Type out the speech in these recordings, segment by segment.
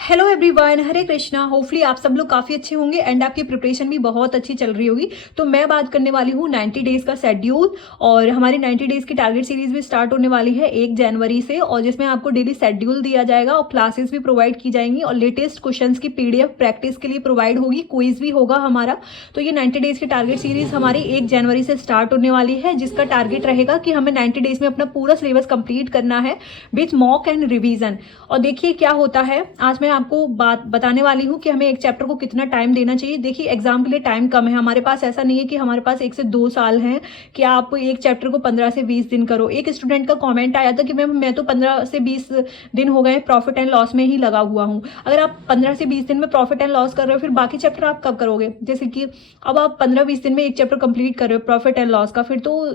Hello everyone, हरे Krishna. Hopefully आप सब लोग काफ़ी अच्छे होंगे एंड आपकी प्रिपरेशन भी बहुत अच्छी चल रही होगी। तो मैं बात करने वाली हूँ 90 डेज़ का शेड्यूल, और हमारी 90 डेज़ की टारगेट सीरीज भी स्टार्ट होने वाली है 1 जनवरी से, और जिसमें आपको डेली शेड्यूल दिया जाएगा और क्लासेस भी प्रोवाइड की जाएंगी और लेटेस्ट क्वेश्चंस की पीडीएफ प्रैक्टिस के लिए प्रोवाइड होगी, क्विज भी होगा हमारा। तो ये 90 डेज़ की टारगेट सीरीज हमारी 1 जनवरी से स्टार्ट होने वाली है, जिसका टारगेट रहेगा कि हमें 90 डेज़ में अपना पूरा सिलेबस कंप्लीट करना है विथ मॉक एंड रिवीजन। और देखिए क्या होता है, आज मैं आपको बात बताने वाली हूँ कि हमें एक चैप्टर को कितना टाइम देना चाहिए। देखिए एग्जाम के लिए टाइम कम है हमारे पास, ऐसा नहीं है कि हमारे पास 1 से 2 साल हैं कि आप एक चैप्टर को 15 से 20 दिन करो। एक स्टूडेंट का कमेंट आया था कि मैं तो 15 से 20 दिन हो गए प्रॉफिट एंड लॉस में ही लगा हुआ हूँ। अगर आप 15 से 20 दिन में प्रॉफिट एंड लॉस कर रहे हो, फिर बाकी चैप्टर आप कब करोगे? जैसे कि अब आप 15-20 दिन में एक चैप्टर कंप्लीट कर रहे हो प्रॉफिट एंड लॉस का, फिर तो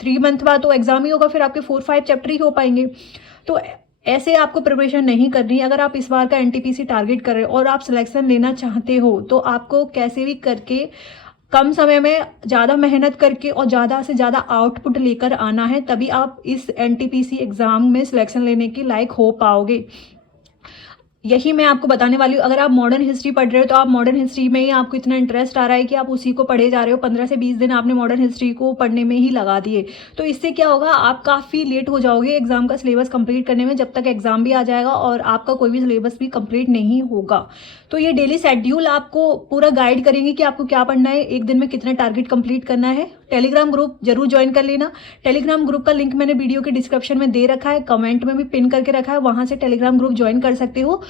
3 मंथ बाद तो एग्जाम ही होगा, फिर आपके 4-5 चैप्टर ही हो पाएंगे। तो ऐसे आपको प्रिपरेशन नहीं करनी। अगर आप इस बार का एनटीपीसी टारगेट कर रहे हो और आप सिलेक्शन लेना चाहते हो, तो आपको कैसे भी करके कम समय में ज़्यादा मेहनत करके और ज़्यादा से ज़्यादा आउटपुट लेकर आना है, तभी आप इस एनटीपीसी एग्ज़ाम में सिलेक्शन लेने के लायक हो पाओगे। यही मैं आपको बताने वाली हूँ। अगर आप मॉडर्न हिस्ट्री पढ़ रहे हो तो आप मॉडर्न हिस्ट्री में ही आपको इतना इंटरेस्ट आ रहा है कि आप उसी को पढ़े जा रहे हो, 15 से 20 दिन आपने मॉडर्न हिस्ट्री को पढ़ने में ही लगा दिए, तो इससे क्या होगा, आप काफ़ी लेट हो जाओगे एग्जाम का सिलेबस कंप्लीट करने में, जब तक एग्जाम भी आ जाएगा और आपका कोई भी सिलेबस भी कंप्लीट नहीं होगा। तो ये डेली शेड्यूल आपको पूरा गाइड करेंगे कि आपको क्या पढ़ना है, एक दिन में कितना टारगेट कंप्लीट करना है। टेलीग्राम ग्रुप जरूर ज्वाइन कर लेना। टेलीग्राम ग्रुप का लिंक मैंने वीडियो के डिस्क्रिप्शन में दे रखा है, कमेंट में भी पिन करके रखा है, वहां से टेलीग्राम ग्रुप ज्वाइन कर सकते हो।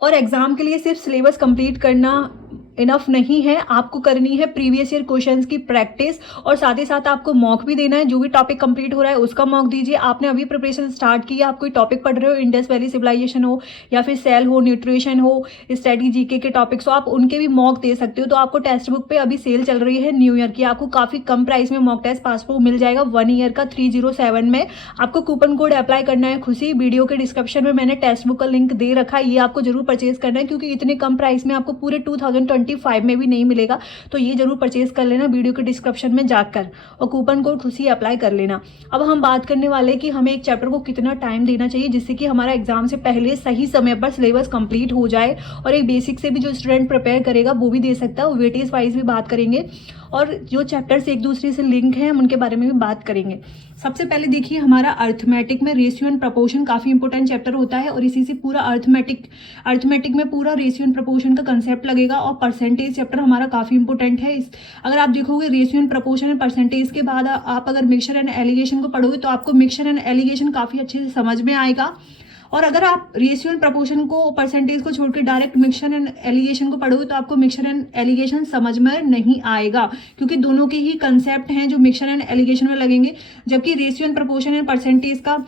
और एग्जाम के लिए सिर्फ सिलेबस कंप्लीट करना इनफ नहीं है, आपको करनी है प्रीवियस ईयर क्वेश्चंस की प्रैक्टिस, और साथ ही साथ आपको मॉक भी देना है। जो भी टॉपिक कंप्लीट हो रहा है उसका मॉक दीजिए। आपने अभी प्रिपरेशन स्टार्ट की है, आप कोई टॉपिक पढ़ रहे हो, इंडस वैली सिविलाइजेशन हो या फिर सेल हो, न्यूट्रिशन हो, स्टडी जीके के टॉपिक्स हो, आप उनके भी मॉक दे सकते हो। तो आपको टेक्स्ट बुक पे अभी सेल चल रही है न्यू ईयर की, आपको काफी कम प्राइस में मॉक टेस्ट पासबुक मिल जाएगा 1 ईयर का 307 में। आपको कूपन कोड अप्लाई करना है खुशी। वीडियो के डिस्क्रिप्शन में मैंने टेक्स्ट बुक का लिंक दे रखा है, ये आपको जरूर परचेज करना है, क्योंकि इतने कम प्राइस में आपको पूरे 2025 में भी नहीं मिलेगा। तो ये जरूर परचेज कर लेना वीडियो के डिस्क्रिप्शन में जाकर, और कूपन कोड खुशी अप्लाई कर लेना। अब हम बात करने वाले कि हमें एक चैप्टर को कितना टाइम देना चाहिए, जिससे कि हमारा एग्जाम से पहले सही समय पर सिलेबस कंप्लीट हो जाए, और एक बेसिक से भी जो स्टूडेंट प्रिपेयर करेगा वो भी दे सकता है। वेटेज वाइज भी बात करेंगे, और जो चैप्टर्स एक दूसरे से लिंक हैं हम उनके बारे में भी बात करेंगे। सबसे पहले देखिए, हमारा अर्थमेटिक में रेशियो एंड प्रपोर्शन काफी इंपॉर्टेंट चैप्टर होता है, और इसी से पूरा अर्थमेटिक में पूरा रेशियो एंड प्रपोर्शन का कंसेप्ट लगेगा। और परसेंटेज चैप्टर हमारा काफी इंपॉर्टेंट है। अगर आप देखोगे ratio and proportion and percentage के बाद आप अगर मिक्सचर एंड एलिगेशन को पढ़ोगे तो आपको मिक्सचर एंड एलिगेशन काफी अच्छे से समझ में आएगा। और अगर आप रेशियो एंड प्रपोर्शन को, परसेंटेज को छोड़ के डायरेक्ट मिक्सचर एंड एलिगेशन को पढ़ोगे तो आपको मिक्सचर एंड एलिगेशन समझ में नहीं आएगा, क्योंकि दोनों के ही कंसेप्ट हैं जो मिक्सचर एंड एलिगेशन में लगेंगे, जबकि ratio and proportion and percentage का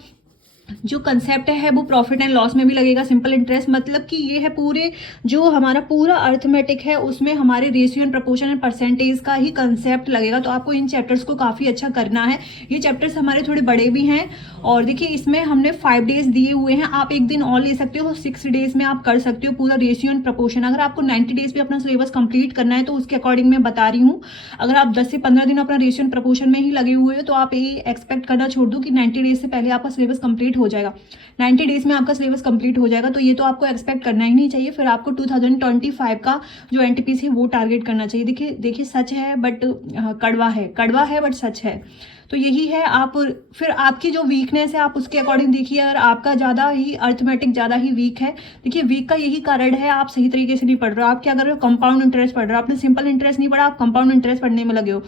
जो कंसेप्ट है वो प्रॉफिट एंड लॉस में भी लगेगा। सिंपल इंटरेस्ट, मतलब कि ये है पूरे जो हमारा पूरा अर्थमेटिक है उसमें हमारे ratio and proportion and percentage का ही कंसेप्ट लगेगा। तो आपको इन चैप्टर्स को काफी अच्छा करना है। ये चैप्टर्स हमारे थोड़े बड़े भी हैं, और देखिए इसमें हमने 5 डेज दिए हुए हैं, आप एक दिन और ले सकते हो, 6 डेज में आप कर सकते हो पूरा रेशियो एंड प्रपोर्शन। अगर आपको 90 डेज पे अपना सिलेबस कंप्लीट करना है तो उसके अकॉर्डिंग मैं बता रही हूँ। अगर आप 10 से 15 दिन अपना रेशियो एंड प्रपोर्शन में ही लगे हुए हो तो आप ये एक्सपेक्ट करना छोड़ दो कि 90 डेज से पहले आपका सिलेबस कंप्लीट हो जाएगा। 90 डेज में आपका सिलेबस कंप्लीट हो जाएगा, तो ये तो आपको एक्सपेक्ट करना ही नहीं चाहिए। फिर आपको 2025 का जो एनटीपीसी है वो टारगेट करना चाहिए। देखिए सच है बट कड़वा है बट सच है। तो यही है। आप फिर आपकी जो वीकनेस है आप उसके अकॉर्डिंग देखिए। अगर आपका ज़्यादा ही अर्थमेटिक ज़्यादा ही वीक है, देखिए वीक का यही कारण है, आप सही तरीके से नहीं पढ़ रहे हो। आप क्या कर रहे हो, कंपाउंड इंटरेस्ट पढ़ रहे हो। आपने सिंपल इंटरेस्ट नहीं पढ़ा, आप कंपाउंड इंटरेस्ट पढ़ने में लगे हो,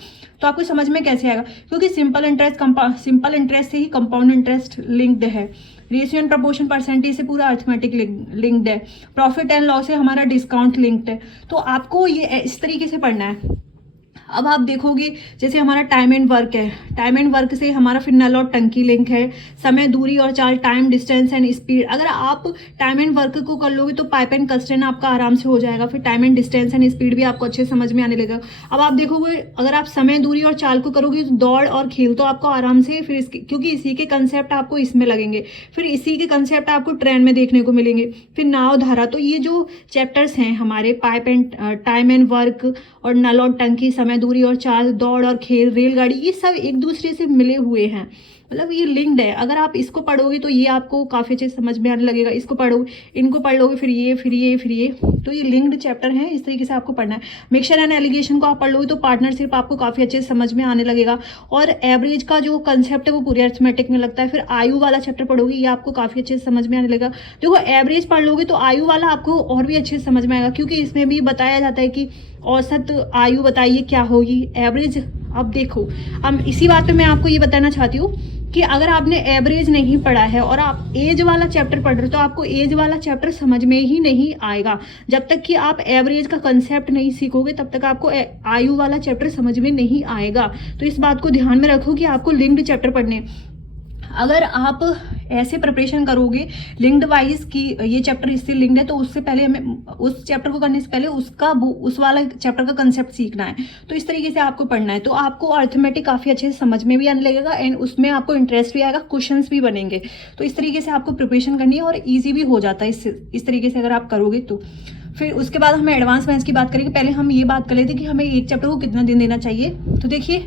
तो आपको समझ में कैसे आएगा? क्योंकि सिंपल इंटरेस्ट से ही कंपाउंड इंटरेस्ट लिंक्ड है। रेशियो एंड प्रपोर्शन परसेंटेज से पूरा अर्थमेटिक लिंक्ड है। प्रॉफिट एंड लॉस से हमारा डिस्काउंट लिंक्ड है। तो आपको ये इस तरीके से पढ़ना है। अब आप देखोगे जैसे हमारा टाइम एंड वर्क है, टाइम एंड वर्क से हमारा फिर नल और टंकी लिंक है। समय, दूरी और चाल, टाइम, डिस्टेंस एंड स्पीड। अगर आप टाइम एंड वर्क को कर लोगे तो पाइप एंड कंस्ट्रेंट आपका आराम से हो जाएगा। फिर time and distance and speed भी आपको अच्छे समझ में आने लगेगा। अब आप देखोगे अगर आप समय, दूरी और चाल को करोगे तो दौड़ और खेल तो आपको आराम से, फिर क्योंकि इसी के कंसेप्ट आपको इसमें लगेंगे, फिर इसी के कंसेप्ट आपको ट्रेन में देखने को मिलेंगे। फिर नाव, धारा। तो ये जो चैप्टर्स हैं हमारे pipe and time and work और नल और टंकी, समय, दूरी और चाल, दौड़ और खेल, रेलगाड़ी, ये सब एक दूसरे से मिले हुए हैं। मतलब ये लिंक्ड है। अगर आप इसको पढ़ोगे तो ये आपको काफ़ी अच्छे से समझ में आने लगेगा, इसको पढ़ो, इनको पढ़ लोगे, फिर ये फिर ये फिर ये, तो ये लिंक्ड चैप्टर है, इस तरीके से आपको पढ़ना है। मिक्सचर एंड एलिगेशन को आप पढ़ लोगे तो पार्टनरशिप आपको काफ़ी अच्छे से समझ में आने लगेगा। और एवरेज का जो कंसेप्ट है वो पूरे अरिथमेटिक में लगता है। फिर आयु वाला चैप्टर पढ़ोगे, ये आपको काफ़ी अच्छे से समझ में आने लगेगा। देखो एवरेज पढ़ लोगे तो आयु वाला आपको और भी अच्छे से समझ में आएगा, क्योंकि इसमें भी बताया जाता है कि औसत आयु बताइए क्या होगी, एवरेज। अब देखो, अब इसी बात पे मैं आपको ये बताना चाहती हूँ कि अगर आपने एवरेज नहीं पढ़ा है और आप एज वाला चैप्टर पढ़ रहे हो तो आपको एज वाला चैप्टर समझ में ही नहीं आएगा। जब तक कि आप एवरेज का कंसेप्ट नहीं सीखोगे तब तक आपको आयु वाला चैप्टर समझ में नहीं आएगा। तो इस बात को ध्यान में रखो कि आपको लिंक्ड चैप्टर पढ़ने। अगर आप ऐसे प्रिपरेशन करोगे लिंक्ड वाइज कि ये चैप्टर इससे लिंक्ड है, तो उससे पहले हमें उस चैप्टर को करने से पहले उस वाला चैप्टर का कंसेप्ट सीखना है। तो इस तरीके से आपको पढ़ना है, तो आपको अर्थमेटिक काफ़ी अच्छे से समझ में भी आने लगेगा एंड उसमें आपको इंटरेस्ट भी आएगा, क्वेश्चंस भी बनेंगे। तो इस तरीके से आपको प्रिपरेशन करनी है और ईजी भी हो जाता है इस तरीके से अगर आप करोगे तो। फिर उसके बाद हमें एडवांस मैथ्स की बात करेंगे। पहले हम ये बात कर लेते कि हमें एक चैप्टर को कितना दिन देना चाहिए। तो देखिए,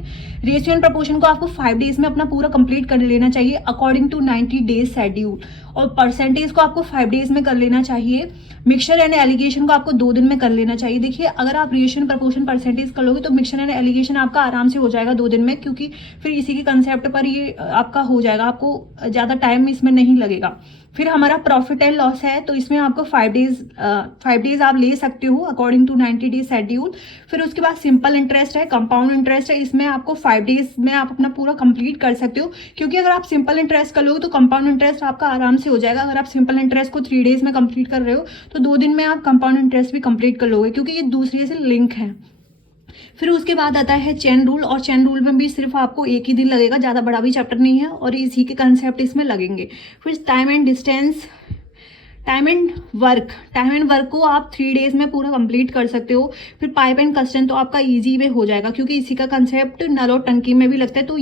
रेशियो एंड प्रपोर्शन को आपको 5 डेज में अपना पूरा कंप्लीट कर लेना चाहिए अकॉर्डिंग टू 90 डेज शेड्यूल, और परसेंटेज को आपको 5 डेज में कर लेना चाहिए। मिक्सचर एंड एलिगेशन को आपको 2 दिन में कर लेना चाहिए। देखिए, अगर आप रेशियो एंड प्रपोर्शन परसेंटेज कर लोगे तो मिक्सचर एंड एलिगेशन आपका आराम से हो जाएगा 2 दिन में, क्योंकि फिर इसी के कंसेप्ट पर ये आपका हो जाएगा, आपको ज़्यादा टाइम इसमें नहीं लगेगा। फिर हमारा प्रॉफिट एंड लॉस है, तो इसमें आपको 5 डेज आप ले सकते हो अकॉर्डिंग टू 90 डेज शेड्यूल। फिर उसके बाद सिंपल इंटरेस्ट है, कंपाउंड इंटरेस्ट है, इसमें आपको 5 डेज में आप अपना पूरा कंप्लीट कर सकते हो, क्योंकि अगर आप सिंपल इंटरेस्ट कर लोगे तो कंपाउंड इंटरेस्ट आपका आराम से हो जाएगा। अगर आप सिंपल इंटरेस्ट को 3 डेज में कंप्लीट कर रहे हो तो 2 दिन में आप कंपाउंड इंटरेस्ट भी कंप्लीट कर लोगे, क्योंकि ये दूसरे से लिंक है। फिर उसके बाद आता है चेन रूल, और चेन रूल में भी सिर्फ आपको एक ही दिन लगेगा, ज़्यादा बड़ा भी चैप्टर नहीं है और इसी के कंसेप्ट इसमें लगेंगे। फिर time and distance, time and work को आप 3 डेज में पूरा कंप्लीट कर सकते हो। फिर पाइप एंड कस्टन तो आपका इजी में हो जाएगा, क्योंकि इसी का कंसेप्ट नल और टंकी में भी लगता है। तो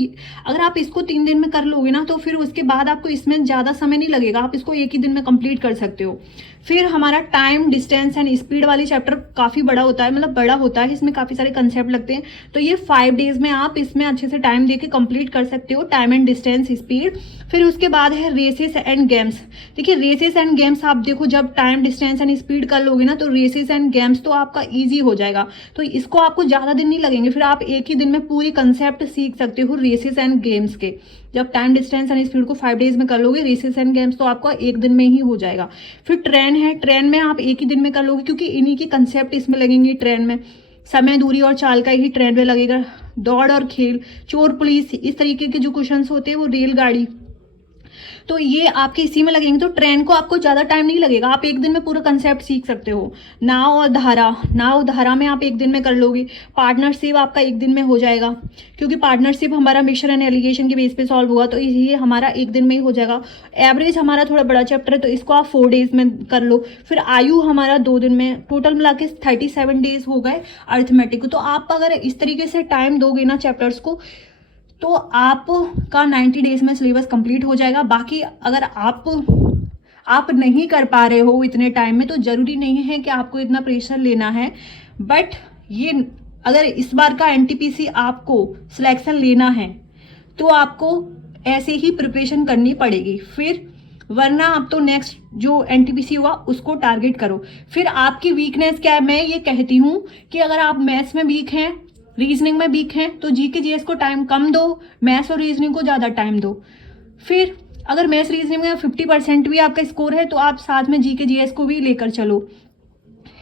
अगर आप इसको 3 दिन में कर लोगे ना तो फिर उसके बाद आपको इसमें ज़्यादा समय नहीं लगेगा, आप इसको एक ही दिन में कंप्लीट कर सकते हो। फिर हमारा टाइम डिस्टेंस एंड स्पीड वाली चैप्टर काफ़ी बड़ा होता है, मतलब बड़ा होता है, इसमें काफ़ी सारे कंसेप्ट लगते हैं। तो ये 5 डेज में आप इसमें अच्छे से टाइम दे के कंप्लीट कर सकते हो, टाइम एंड डिस्टेंस स्पीड। फिर उसके बाद है रेसेस एंड गेम्स। देखिए, रेसेस एंड गेम्स आप देखो, जब टाइम डिस्टेंस एंड स्पीड कर लोगे ना तो रेसेस एंड गेम्स तो आपका ईजी हो जाएगा। तो इसको आपको ज़्यादा दिन नहीं लगेंगे, फिर आप एक ही दिन में पूरी कंसेप्ट सीख सकते हो रेसेस एंड गेम्स के। जब टाइम डिस्टेंस एंड स्पीड को 5 डेज में कर लोगे, रेसेस एंड गेम्स तो आपका एक दिन में ही हो जाएगा। फिर ट्रेन है, ट्रेन में आप एक ही दिन में कर लोगे, क्योंकि इन्हीं के कंसेप्ट इसमें लगेंगे। ट्रेन में समय, दूरी और चाल का ही ट्रेन में लगेगा। दौड़ और खेल, चोर पुलिस, इस तरीके के जो क्वेश्चंस होते हैं वो रेलगाड़ी, तो ये आपके इसी में लगेंगे। तो ट्रेन को आपको ज़्यादा टाइम नहीं लगेगा, आप एक दिन में पूरा कंसेप्ट सीख सकते हो। नाव और धारा में आप एक दिन में कर लोगे। पार्टनरशिप आपका एक दिन में हो जाएगा, क्योंकि पार्टनरशिप हमारा मिक्सचर एंड एलिगेशन के बेस पे सॉल्व होगा, तो ये हमारा एक दिन में ही हो जाएगा। एवरेज हमारा थोड़ा बड़ा चैप्टर है तो इसको आप 4 डेज में कर लो। फिर आयु हमारा 2 दिन में, टोटल मिला के 37 डेज हो गए अर्थमेटिक। तो आप अगर इस तरीके से टाइम दोगे ना चैप्टर्स को तो आपका 90 डेज में सिलेबस कंप्लीट हो जाएगा। बाकी अगर आप नहीं कर पा रहे हो इतने टाइम में तो ज़रूरी नहीं है कि आपको इतना प्रेशर लेना है, बट ये अगर इस बार का एनटीपीसी आपको सिलेक्शन लेना है तो आपको ऐसे ही प्रिपरेशन करनी पड़ेगी। फिर वरना आप तो नेक्स्ट जो एनटीपीसी हुआ उसको टारगेट करो। फिर आपकी वीकनेस क्या है, मैं ये कहती हूँ कि अगर आप मैथ्स में वीक हैं, रीजनिंग में वीक हैं, तो जीके जीएस को टाइम कम दो, मैथ्स और रीजनिंग को ज़्यादा टाइम दो। फिर अगर मैथ्स रीजनिंग में 50% भी आपका स्कोर है तो आप साथ में जीके जीएस को भी लेकर चलो,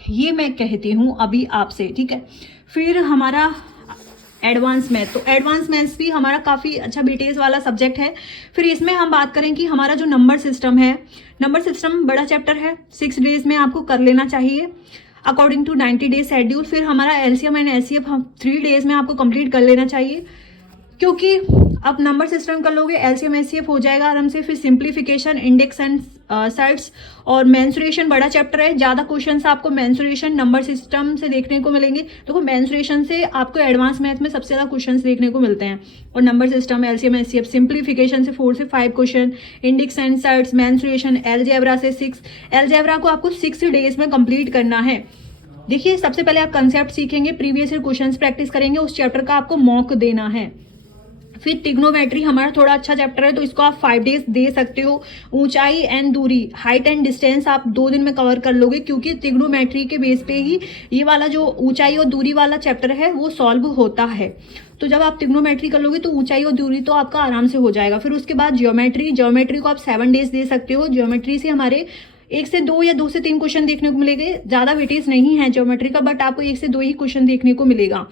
ये मैं कहती हूँ अभी आपसे, ठीक है। फिर हमारा एडवांस मैथ, तो एडवांस मैथ्स भी हमारा काफ़ी अच्छा बीटीएस वाला सब्जेक्ट है। फिर इसमें हम बात करें कि हमारा जो नंबर सिस्टम है, नंबर सिस्टम बड़ा चैप्टर है, 6 डेज में आपको कर लेना चाहिए अकॉर्डिंग टू 90 डेज शेड्यूल। फिर हमारा एलसीएम एंड एचसीएफ हम 3 डेज में आपको कंप्लीट कर लेना चाहिए, क्योंकि आप नंबर सिस्टम कर लोगे, एलसीएम एचसीएफ हो जाएगा आराम से। फिर सिंप्लीफिकेशन, इंडेक्स एंड सेट्स और मेंसुरेशन बड़ा चैप्टर है, ज़्यादा क्वेश्चंस आपको मेंसुरेशन नंबर सिस्टम से देखने को मिलेंगे। देखो, मेंसुरेशन से आपको एडवांस मैथ में सबसे ज़्यादा क्वेश्चंस देखने को मिलते हैं, और number system, LCM HCF, simplification से 4 से 5 question, index and sets, mensuration, algebra से 6। अलजेब्रा को आपको 6 डेज में कंप्लीट करना है। देखिए, सबसे पहले आप कंसेप्ट सीखेंगे, प्रीवियस ईयर क्वेश्चंस प्रैक्टिस करेंगे, उस चैप्टर का आपको मॉक देना है। फिर ट्रिग्नोमेट्री हमारा थोड़ा अच्छा चैप्टर है, तो इसको आप 5 डेज दे सकते हो। ऊंचाई एंड दूरी, हाइट एंड डिस्टेंस आप 2 दिन में कवर कर लोगे, क्योंकि ट्रिग्नोमेट्री के बेस पे ही ये वाला जो ऊंचाई और दूरी वाला चैप्टर है वो सॉल्व होता है। तो जब आप ट्रिग्नोमेट्री कर लोगे तो ऊंचाई और दूरी तो आपका आराम से हो जाएगा। फिर उसके बाद ज्योमेट्री को आप 7 डेज दे सकते हो। ज्योमेट्री से हमारे 1 से 2 या 2 से 3 क्वेश्चन देखने को मिलेंगे। ज़्यादा वेटेज नहीं है ज्योमेट्री का, बट आपको 1 से 2 ही क्वेश्चन देखने को मिलेगा।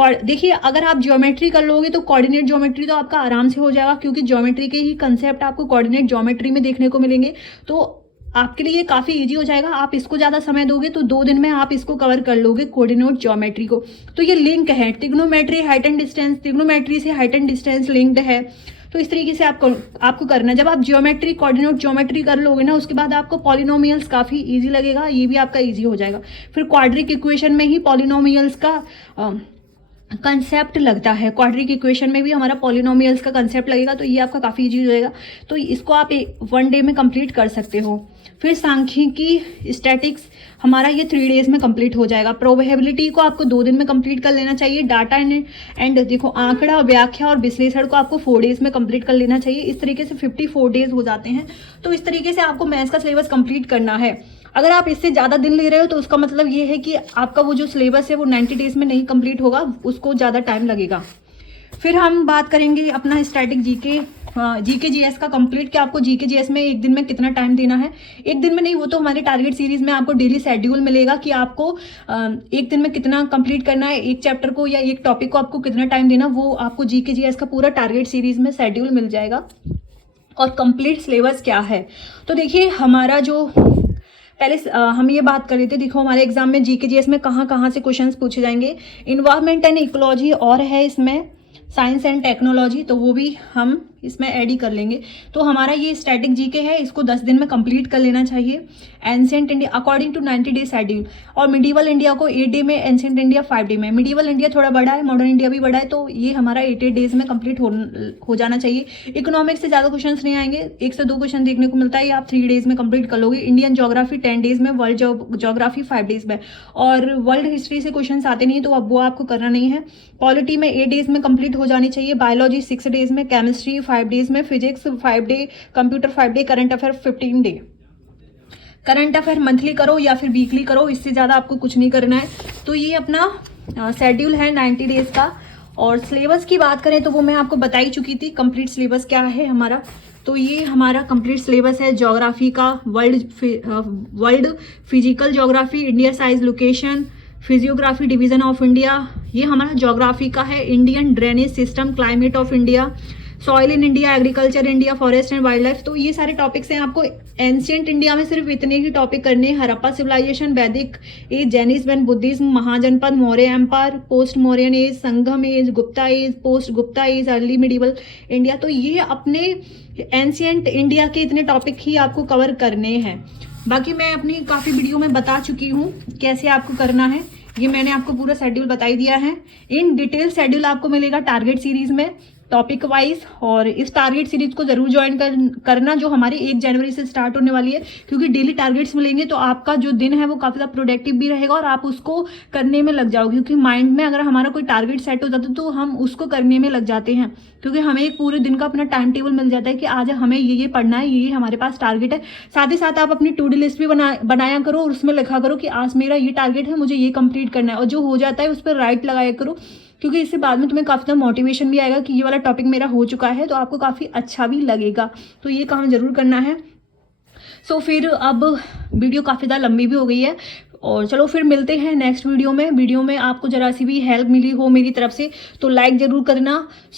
देखिए, अगर आप ज्योमेट्री कर लोगे तो कोऑर्डिनेट ज्योमेट्री तो आपका आराम से हो जाएगा, क्योंकि ज्योमेट्री के ही कंसेप्ट आपको कोऑर्डिनेट ज्योमेट्री में देखने को मिलेंगे। तो आपके लिए काफ़ी इजी हो जाएगा। आप इसको ज़्यादा समय दोगे तो 2 दिन में आप इसको कवर कर लोगे, कोऑर्डिनेट ज्योमेट्री को। तो ये लिंक है, trigonometry height and distance, trigonometry से हाइट एंड डिस्टेंस लिंक्ड है। तो इस तरीके से आपको करना है। जब आप ज्योमेट्री कोऑर्डिनेट ज्योमेट्री कर लोगे ना, उसके बाद आपको पॉलिनोमियल्स काफ़ी इजी लगेगा, ये भी आपका इजी हो जाएगा। फिर क्वाड्रिक इक्वेशन में ही पॉलिनोमियल्स का कंसेप्ट लगता है। क्वाड्रिक इक्वेशन में भी हमारा पॉलिनोमियल्स का कंसेप्ट लगेगा, तो ये आपका काफ़ी इजी हो जाएगा। तो इसको आप 1 डे में कंप्लीट कर सकते हो। फिर सांख्यिकी स्टैटिक्स हमारा ये 3 डेज में कंप्लीट हो जाएगा। प्रोबेबिलिटी को आपको 2 दिन में कंप्लीट कर लेना चाहिए। डाटा एंड देखो आंकड़ा, व्याख्या और विश्लेषण को आपको 4 डेज में कंप्लीट कर लेना चाहिए। इस तरीके से 54 डेज हो जाते हैं। तो इस तरीके से आपको मैथ्स का सिलेबस कंप्लीट करना है। अगर आप इससे ज़्यादा दिन ले रहे हो तो उसका मतलब ये है कि आपका वो जो सिलेबस है वो 90 डेज में नहीं कंप्लीट होगा, उसको ज़्यादा टाइम लगेगा। फिर हम बात करेंगे अपना स्टैटिक जीके जीएस का कंप्लीट, कि आपको जीके जीएस में 1 दिन में कितना टाइम देना है। 1 दिन में नहीं, वो तो हमारे टारगेट सीरीज में आपको डेली शेड्यूल मिलेगा कि आपको 1 दिन में कितना कंप्लीट करना है, एक चैप्टर को या एक टॉपिक को आपको कितना टाइम देना, वो आपको जीके जीएस का पूरा टारगेट सीरीज में शेड्यूल मिल जाएगा। और कंप्लीट सिलेबस क्या है, तो देखिए हमारा जो पहले हम ये बात कर रहे थे, देखो हमारे एग्जाम में जीके जीएस में कहाँ से क्वेश्चंस पूछे जाएंगे। इन्वायरमेंट एंड इकोलॉजी और है इसमें साइंस एंड टेक्नोलॉजी, तो वो भी हम इसमें ऐड ही कर लेंगे। तो हमारा ये स्टैटिक जीके है, इसको 10 दिन में कंप्लीट कर लेना चाहिए। Ancient India according to 90 day schedule, और मिडीवल इंडिया को 8 डे में, एंशिएंट इंडिया 5 डे में। मिडीवल इंडिया थोड़ा बड़ा है, मॉडर्न इंडिया भी बड़ा है, तो ये हमारा 8 डेज में कंप्लीट हो जाना चाहिए। इकोनॉमिक्स से ज़्यादा क्वेश्चन नहीं आएंगे, 1 से 2 क्वेश्चन देखने को मिलता है, ये आप 3 डेज में कंप्लीट कर लोगे। इंडियन ज्योग्राफी 10 डेज में, वर्ल्ड ज्योग्राफी 5 डेज में, और वर्ल्ड हिस्ट्री से क्वेश्चन आते नहीं, तो अब वो आपको करना नहीं है। पॉलिटी में 8 डेज में कंप्लीट हो जानी चाहिए। बायोलॉजी 6 डेज में, केमिस्ट्री 5 डेज में, physics 5 day, computer 5 day, current affair 15 day. Current affair monthly करो या फिर वीकली करो, इससे ज़्यादा आपको कुछ नहीं करना है। तो ये अपना शेड्यूल है 90 डेज का। और सिलेबस की बात करें तो वो मैं आपको बता ही चुकी थी, कंप्लीट सिलेबस क्या है हमारा। तो ये हमारा कंप्लीट सिलेबस है ज्योग्राफी का, world physical geography, India size location, physiography division of India, ये हमारा ज्योग्राफी का है। Indian drainage system, climate of India, soil in India, agriculture India, forest and wild life. तो ये सारे टॉपिक्स हैं। आपको एंशिएंट इंडिया में सिर्फ इतने ही टॉपिक करने हैं। Harappa civilisation, Vedic age, Jainism and Buddhism, Mahajanapada, Maurya empire, post Mauryan age, Sangam age, Gupta age, post Gupta age, early medieval India. तो ये अपने एंशिएंट इंडिया के इतने टॉपिक ही आपको कवर करने हैं। बाकी मैं अपनी काफ़ी वीडियो में बता चुकी हूँ कैसे आपको करना है, ये मैंने आपको पूरा शेड्यूल बता ही दिया है। इन डिटेल शेड्यूल आपको मिलेगा टारगेट सीरीज में टॉपिक वाइज, और इस टारगेट सीरीज को जरूर ज्वाइन करना जो हमारी 1 जनवरी से स्टार्ट होने वाली है, क्योंकि डेली टारगेट्स मिलेंगे तो आपका जो दिन है वो काफ़ी ज़्यादा प्रोडक्टिव भी रहेगा और आप उसको करने में लग जाओगे। क्योंकि माइंड में अगर हमारा कोई टारगेट सेट हो जाता है तो हम उसको करने में लग जाते हैं, क्योंकि हमें एक पूरे दिन का अपना टाइम टेबल मिल जाता है कि आज हमें ये पढ़ना है, ये हमारे पास टारगेट है। साथ ही साथ आप अपनी टू डू लिस्ट भी बनाया करो और उसमें लिखा करो कि आज मेरा ये टारगेट है, मुझे ये कंप्लीट करना है, और जो हो जाता है उस पर राइट लगाया करो, क्योंकि इससे बाद में तुम्हें काफ़ी ज़्यादा मोटिवेशन भी आएगा कि ये वाला टॉपिक मेरा हो चुका है, तो आपको काफ़ी अच्छा भी लगेगा। तो ये काम जरूर करना है। सो फिर अब वीडियो काफ़ी ज़्यादा लंबी भी हो गई है, और चलो फिर मिलते हैं नेक्स्ट वीडियो में। वीडियो में आपको जरा सी भी हेल्प मिली हो मेरी तरफ से तो लाइक ज़रूर करना,